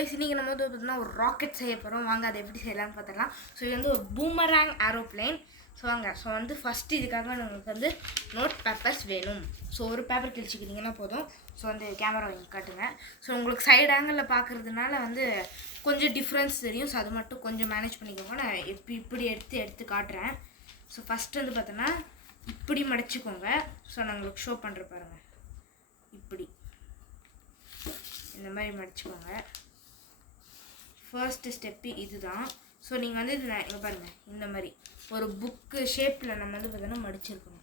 இன்றைக்கி நம்ம வந்து பார்த்தீங்கன்னா ஒரு ராக்கெட் செய்ய போகிறோம். வாங்க அதை எப்படி செய்யலாம்னு பார்த்துக்கலாம். ஸோ இது வந்து ஒரு பூமராங் ஏரோப்ளைன். ஸோ வாங்க வந்து ஃபஸ்ட்டு இதுக்காக நம்மளுக்கு வந்து நோட் பேப்பர்ஸ் வேணும். ஸோ ஒரு பேப்பர் கிழிச்சிக்கிட்டிங்கன்னா போதும். ஸோ வந்து கேமரா வாங்கி காட்டுங்க. ஸோ உங்களுக்கு சைடு ஆங்கிளில் பார்க்குறதுனால வந்து கொஞ்சம் டிஃப்ரென்ஸ் தெரியும். ஸோ அது மட்டும் கொஞ்சம் மேனேஜ் பண்ணிக்கோங்க. நான் இப்படி எடுத்து காட்டுறேன். ஸோ ஃபஸ்ட்டு வந்து பார்த்தோன்னா இப்படி மடிச்சுக்கோங்க. ஸோ நான் உங்களுக்கு ஷோ பண்ணுற பாருங்கள். இப்படி இந்த மாதிரி மடிச்சுக்கோங்க. ஃபர்ஸ்ட் ஸ்டெப்பு இதுதான். ஸோ நீங்கள் வந்து இது இங்கே பாருங்கள், இந்த மாதிரி ஒரு புக்கு ஷேப்பில் நம்ம வந்து பார்த்தோன்னா மடிச்சிருக்கணும்.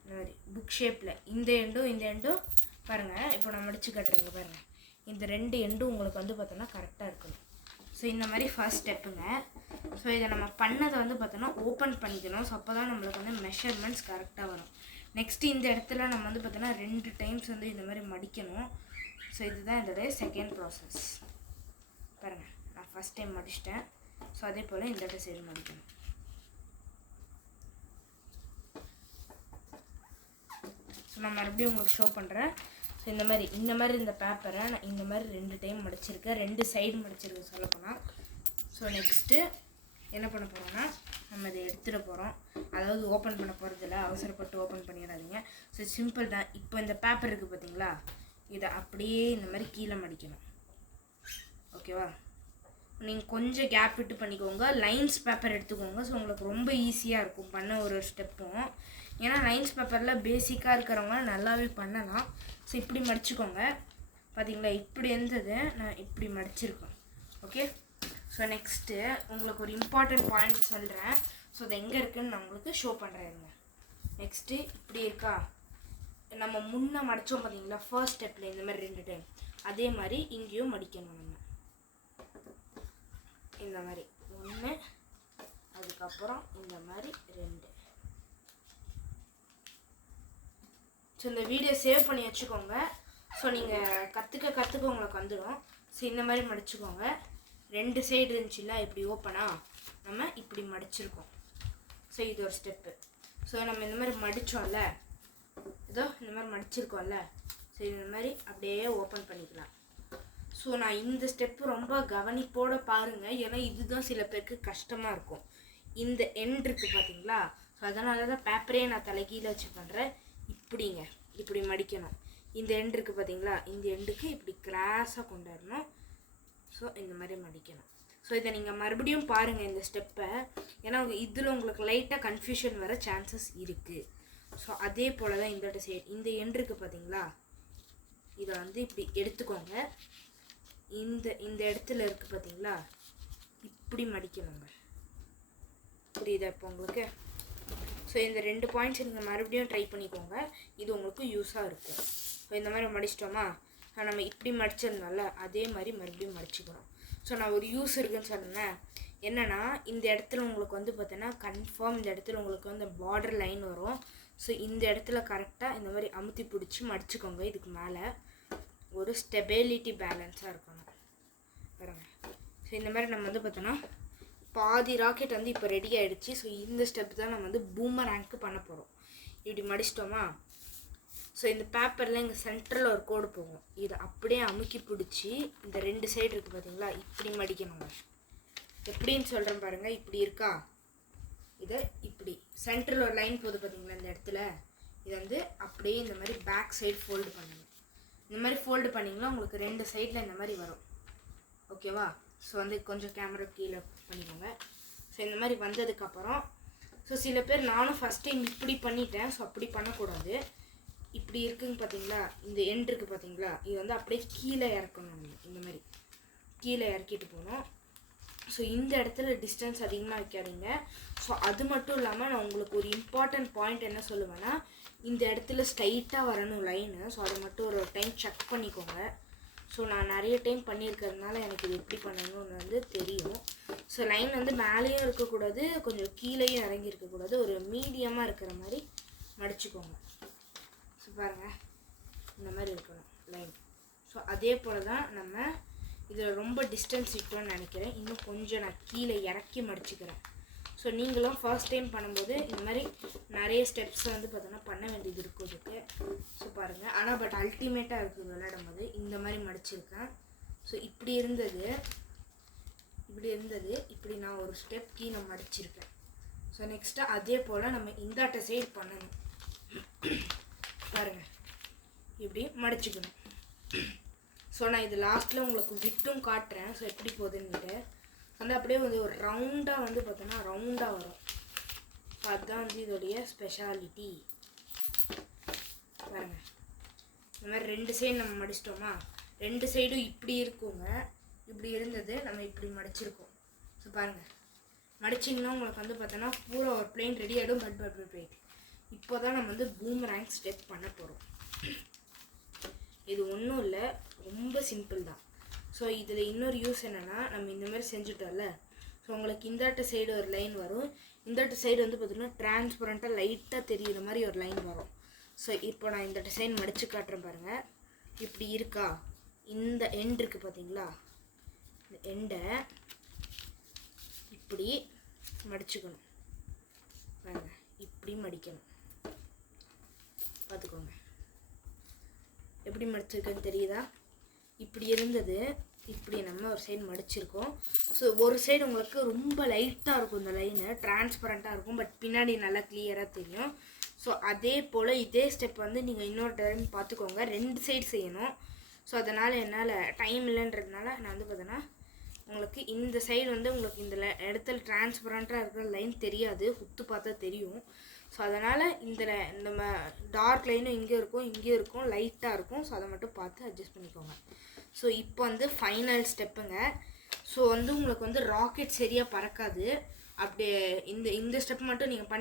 இந்த மாதிரி புக் ஷேப்பில் இந்த எண்டும் பாருங்கள். இப்போ நான் மடித்து கட்டுறேங்க பாருங்கள். இந்த ரெண்டு எண்டும் உங்களுக்கு வந்து பார்த்தோன்னா கரெக்டாக இருக்கணும். ஸோ இந்த மாதிரி ஃபர்ஸ்ட் ஸ்டெப்புங்க. ஸோ இதை நம்ம பண்ணதை வந்து பார்த்தோன்னா ஓப்பன் பண்ணிக்கணும். ஸோ அப்போ தான் நம்மளுக்கு வந்து மெஷர்மெண்ட்ஸ் கரெக்டாக வரும். நெக்ஸ்ட்டு இந்த இடத்துல நம்ம வந்து பார்த்தோன்னா 2 டைம்ஸ் வந்து இந்த மாதிரி மடிக்கணும். ஸோ இதுதான் இதோடைய செகண்ட் ப்ராசஸ். பாருங்கள், நான் ஃபஸ்ட் டைம் மடிச்சிட்டேன். ஸோ அதே போல் இந்த இடத்த சைடு மடிக்கணும். ஸோ நான் மறுபடியும் உங்களுக்கு ஷோ பண்ணுறேன். ஸோ இந்த மாதிரி இந்த பேப்பரை நான் இந்த மாதிரி 2 டைம் மடிச்சிருக்கேன். 2 சைடு மடிச்சிருக்கேன் சொல்லப்போனால். ஸோ நெக்ஸ்ட்டு என்ன பண்ண போகிறோம்னா நம்ம இதை எடுத்துகிட போகிறோம். அதாவது ஓப்பன் பண்ண போகிறதில்ல, அவசரப்பட்டு ஓப்பன் பண்ணிடாதீங்க. ஸோ சிம்பிள் தான். இப்போ இந்த பேப்பர் இருக்குது பார்த்தீங்களா, இதை அப்படியே இந்த மாதிரி கீழே மடிக்கணும். ஓகேவா? நீங்கள் கொஞ்சம் கேப் விட்டு பண்ணிக்கோங்க. லைன்ஸ் பேப்பர் எடுத்துக்கோங்க. ஸோ உங்களுக்கு ரொம்ப ஈஸியாக இருக்கும் பண்ண ஒரு ஸ்டெப்பும். ஏன்னா லைன்ஸ் பேப்பரில் பேசிக்காக இருக்கிறவங்க நல்லாவே பண்ணலாம். ஸோ இப்படி மடிச்சுக்கோங்க. பார்த்தீங்களா, இப்படி இருந்தது நான் இப்படி மடிச்சிருக்கேன். ஓகே. ஸோ நெக்ஸ்ட்டு உங்களுக்கு ஒரு இம்பார்ட்டண்ட் பாயிண்ட் சொல்கிறேன். ஸோ அது எங்கே இருக்குதுன்னு நான் உங்களுக்கு ஷோ பண்ணுறேங்க. நெக்ஸ்ட்டு இப்படி இருக்கா, நம்ம முன்னே மடித்தோம் பார்த்தீங்களா ஃபர்ஸ்ட் ஸ்டெப்பில் இந்த மாதிரி 2 டைம், அதே மாதிரி இங்கேயும் மடிக்கணும். நம்ம இந்த மாதிரி 1, அதுக்கப்புறம் இந்த மாதிரி 2. ஸோ இந்த வீடியோ சேவ் பண்ணி வச்சுக்கோங்க. ஸோ நீங்கள் கற்றுக்க உங்களுக்கு வந்துடும். ஸோ இந்த மாதிரி மடிச்சுக்கோங்க. 2 சைடு இருந்துச்சுல்ல, இப்படி ஓப்பனாக நம்ம இப்படி மடிச்சிருக்கோம். ஸோ இது ஒரு ஸ்டெப்பு. ஸோ நம்ம இந்த மாதிரி மடித்தோம்ல, இதோ இந்த மாதிரி மடிச்சிருக்கோம்ல, ஸோ இந்த மாதிரி அப்படியே ஓப்பன் பண்ணிக்கலாம். ஸோ நான் இந்த ஸ்டெப்பு ரொம்ப கவனிப்போடு பாருங்கள். ஏன்னா இதுதான் சில பேருக்கு கஷ்டமாக இருக்கும். இந்த எண்ட் இருக்குது பார்த்தீங்களா, ஸோ அதனால தான் பேப்பரே நான் தலைகீழ வச்சு பண்ணுறேன். இப்படி மடிக்கணும். இந்த எண்ட் இருக்குது பார்த்தீங்களா, இந்த எண்டுக்கு இப்படி கிராஸாக கொண்டாடணும். ஸோ இந்த மாதிரி மடிக்கணும். ஸோ இதை நீங்கள் மறுபடியும் பாருங்கள் இந்த ஸ்டெப்பை. ஏன்னா இதில் உங்களுக்கு லைட்டாக கன்ஃபியூஷன் வர சான்சஸ் இருக்குது. ஸோ அதே போல் தான் இந்த சைடு இந்த எண்ட் இருக்குது பார்த்தீங்களா, இதை வந்து இப்படி எடுத்துக்கோங்க. இந்த இடத்துல இருக்குது பார்த்தீங்களா, இப்படி மடிக்கணுங்க. புரியுதா இப்போ உங்களுக்கு? ஸோ இந்த 2 பாயிண்ட்ஸ் நீங்கள் மறுபடியும் ட்ரை பண்ணிக்கோங்க. இது உங்களுக்கு யூஸாக இருக்கும். ஸோ இந்த மாதிரி மடிச்சிட்டோமா, நம்ம இப்படி மடிச்சிருந்தோம்ல, அதே மாதிரி மறுபடியும் மடிச்சுக்கணும். ஸோ நான் ஒரு யூஸ் இருக்குன்னு சொன்னேன். என்னென்னா, இந்த இடத்துல உங்களுக்கு வந்து பார்த்தீங்கன்னா கன்ஃபார்ம் இந்த இடத்துல உங்களுக்கு வந்து பார்டர் லைன் வரும். ஸோ இந்த இடத்துல கரெக்டாக இந்த மாதிரி அமுத்தி பிடிச்சி மடிச்சுக்கோங்க. இதுக்கு மேலே ஒரு ஸ்டெபிலிட்டி பேலன்ஸாக இருக்கணும் பாருங்க. ஸோ இந்த மாதிரி நம்ம வந்து பார்த்தோன்னா பாதி ராக்கெட் வந்து இப்போ ரெடி ஆகிடுச்சு. ஸோ இந்த ஸ்டெப் தான் நம்ம வந்து பூமராங்க்கு பண்ண போகிறோம். இப்படி மடிச்சிட்டோமா, ஸோ இந்த பேப்பரில் இங்கே சென்டரில் ஒரு கோடு போகும். இதை அப்படியே அமுக்கி பிடிச்சி இந்த 2 சைடு இருக்குது பார்த்தீங்களா, இப்படி மடிக்கணுங்க. எப்படின்னு சொல்கிறேன் பாருங்கள். இப்படி இருக்கா, இதை இப்படி சென்டரில் ஒரு லைன் போகுது பார்த்தீங்களா இந்த இடத்துல, இதை வந்து அப்படியே இந்த மாதிரி பேக் சைடு ஃபோல்டு பண்ணணும். இந்த மாதிரி ஃபோல்டு பண்ணிங்கன்னா உங்களுக்கு 2 சைடில் இந்த மாதிரி வரும். ஓகேவா? ஸோ வந்து கொஞ்சம் கேமரா கீழே பண்ணிக்கோங்க. ஸோ இந்த மாதிரி வந்ததுக்கப்புறம், ஸோ சில பேர் நானும் ஃபஸ்ட் டைம் இப்படி பண்ணிட்டேன். ஸோ அப்படி பண்ணக்கூடாது. இப்படி இருக்குங்க பார்த்தீங்களா, இந்த எண்ட் இருக்குது பார்த்தீங்களா, இது வந்து அப்படியே கீழே இறக்கணும். இந்த மாதிரி கீழே இறக்கிட்டு போகணும். ஸோ இந்த இடத்துல டிஸ்டன்ஸ் அதிகமாக வைக்காதீங்க. ஸோ அது மட்டும் இல்லாமல் நான் உங்களுக்கு ஒரு இம்பார்ட்டண்ட் பாயிண்ட் என்ன சொல்லுவேன்னா, இந்த இடத்துல ஸ்ட்ரைட்டாக வரணும் லைனு. ஸோ அதை மட்டும் ஒரு டைம் செக் பண்ணிக்கோங்க. ஸோ நான் நிறைய டைம் பண்ணியிருக்கிறதுனால எனக்கு இது எப்படி பண்ணணும்னு வந்து தெரியும். ஸோ லைன் வந்து மேலேயும் இருக்கக்கூடாது, கொஞ்சம் கீழேயும் இறங்கி இருக்கக்கூடாது, ஒரு மீடியமாக இருக்கிற மாதிரி மடிச்சுக்கோங்க. ஸோ பாருங்கள், இந்த மாதிரி இருக்கணும் லைன். ஸோ அதே போல் தான் நம்ம இதில் ரொம்ப டிஸ்டன்ஸ் விட்டோன்னு நினைக்கிறேன். இன்னும் கொஞ்சம் நான் கீழே இறக்கி மடிச்சுக்கிறேன். ஸோ நீங்களும் ஃபர்ஸ்ட் டைம் பண்ணும்போது இந்த மாதிரி நிறைய ஸ்டெப்ஸை வந்து பார்த்தோன்னா பண்ண வேண்டியது இருக்கும் இதுக்கு. ஸோ பாருங்கள், ஆனால் பட் அல்டிமேட்டாக இருக்குது விளையாடும் போது. இந்த மாதிரி மடிச்சிருக்கேன். ஸோ இப்படி இருந்தது, இப்படி நான் ஒரு ஸ்டெப் கீழே மடிச்சிருக்கேன். ஸோ நெக்ஸ்ட்டு அதே போல் நம்ம இந்தாட்ட சைடு பண்ணணும். பாருங்கள், இப்படி மடிச்சுக்கணும். ஸோ நான் இது லாஸ்ட்டில் உங்களுக்கு விட்டும் காட்டுறேன். ஸோ எப்படி போகுதுன்னுட்டு வந்து அப்படியே வந்து ஒரு ரவுண்டாக வந்து பார்த்தோன்னா ரவுண்டாக வரும். அதுதான் வந்து இதோடைய ஸ்பெஷாலிட்டி. பாருங்கள், இந்த மாதிரி 2 சைடு நம்ம மடிச்சிட்டோமா, 2 சைடும் இப்படி இருக்குங்க. இப்படி இருந்தது, நம்ம இப்படி மடிச்சிருக்கோம். ஸோ பாருங்கள், மடிச்சிங்கன்னா உங்களுக்கு வந்து பார்த்தோன்னா பூரா ஒரு பிளேன் ரெடி ஆகிடும். பட் இப்போ தான் நம்ம வந்து பூமராங் ஸ்டெப் பண்ண போகிறோம். இது ஒன்றும் இல்லை, ரொம்ப சிம்பிள் தான். ஸோ இதில் இன்னொரு யூஸ் என்னென்னா, நம்ம இந்த மாதிரி செஞ்சுட்டோம்ல, ஸோ உங்களுக்கு இந்தாட்ட சைடு ஒரு லைன் வரும், இந்தாட்ட சைடு வந்து பார்த்திங்கன்னா டிரான்ஸ்பரண்ட்டாக லைட்டாக தெரியுற மாதிரி ஒரு லைன் வரும். ஸோ இப்போ நான் இந்த டிசைன் மடித்து காட்டுறேன் பாருங்கள். இப்படி இருக்கா, இந்த எண்ட் இருக்குது பார்த்தீங்களா, இந்த எண்டை இப்படி மடிச்சுக்கணும். பாருங்கள், இப்படி மடிக்கணும். பார்த்துக்கோங்க எப்படி மடிச்சிருக்குன்னு தெரியுதா. இப்படி இருந்தது, இப்படி நம்ம ஒரு சைடு மடிச்சிருக்கோம். ஸோ ஒரு சைடு உங்களுக்கு ரொம்ப லைட்டாக இருக்கும், இந்த லைனு டிரான்ஸ்பரண்ட்டாக இருக்கும், பட் பின்னாடி நல்லா கிளியராக தெரியும். ஸோ அதே போல் இதே ஸ்டெப் வந்து நீங்கள் இன்னொரு டைம் பார்த்துக்கோங்க. 2 சைடு செய்யணும். ஸோ அதனால் என்னால் டைம் இல்லைன்றதுனால நான் வந்து பார்த்தேன்னா உங்களுக்கு இந்த சைடு வந்து உங்களுக்கு இந்த இடத்துல டிரான்ஸ்பரண்ட்டாக இருக்கிற லைன் தெரியாது, உத்து பார்த்தா தெரியும். ஸோ அதனால் இந்த டார்க் லைனும் இங்கே இருக்கும், இங்கேயும் இருக்கும், லைட்டாக இருக்கும். ஸோ அதை மட்டும் பார்த்து அட்ஜஸ்ட் பண்ணிக்கோங்க. ஸோ இப்போ வந்து ஃபைனல் ஸ்டெப்புங்க. ஸோ வந்து உங்களுக்கு வந்து ராக்கெட் சரியாக பறக்காது. அப்படியே இந்த ஸ்டெப் மட்டும் நீங்கள்